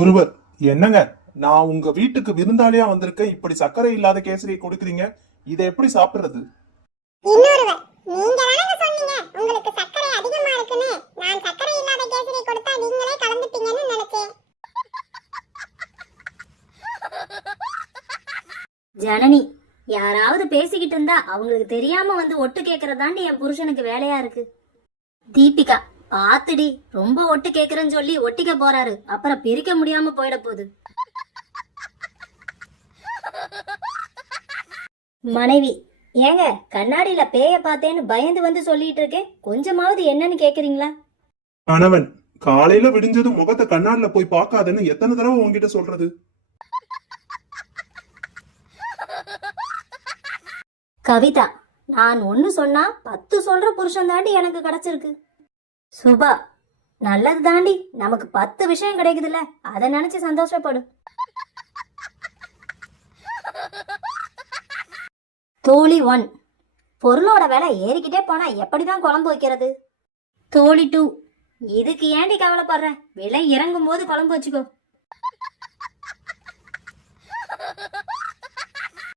ஒருவர், என்னங்க, நான் உங்க வீட்டுக்கு விருந்தாளியா வந்திருக்கேன், இப்படி சர்க்கரை இல்லாத கேசரியை கொடுக்குறீங்க. இதை எப்படி சாப்பிடுறது? இன்னொருவர், நீங்க தானங்க சொன்னீங்க உங்களுக்கு சர்க்கரை அதிகமா இருக்குன்னு. நான் சர்க்கரை இல்லாத கேசரி கொடுத்தா நீங்களே கலந்துப்பீங்கன்னு நினைச்சேன். ஜனனி, யாராவது பேசிக்கிட்டு இருந்தா அவங்களுக்கு தெரியாம வந்து ஒட்டு கேக்குறதாண்டி என் புருஷனுக்கு வேலையா இருக்கு. தீபிகா, பாத்துடி, ரொம்ப ஒட்டு கேக்குறேன்னு சொல்லி ஒட்டிக்க போறாரு, அப்புறம் பிரிக்க முடியாம போயிட போகுது. மனைவி, ஏங்க கண்ணாடியில பேய பார்த்தேன்னு பயந்து வந்து சொல்லிட்டு இருக்கேன், கொஞ்சமாவது என்னன்னு கேக்குறீங்களா? கணவன், காலையில விடிஞ்சதும் முகத்தை கண்ணாடில போய் பார்க்காதன்னு எத்தனை தடவை உங்ககிட்ட சொல்றது? கவிதா, நான் ஒன்னு சொன்னா 10 சொல்ற புருஷன் தாண்டி எனக்கு கிடைச்சிருக்கு. சுபா, நல்லது தாண்டி, நமக்கு 10 விஷயம் கிடைக்குதுல்ல, அதை நினைச்சு சந்தோஷப்படு. தோழி 1, பொருளோட விலை ஏறிக்கிட்டே போனா எப்படிதான் குழம்பு வைக்கிறது? தோழி 2, இதுக்கு ஏண்டி கவலைப்படுற, விலை இறங்கும் போது குழம்பு வச்சுக்கோ.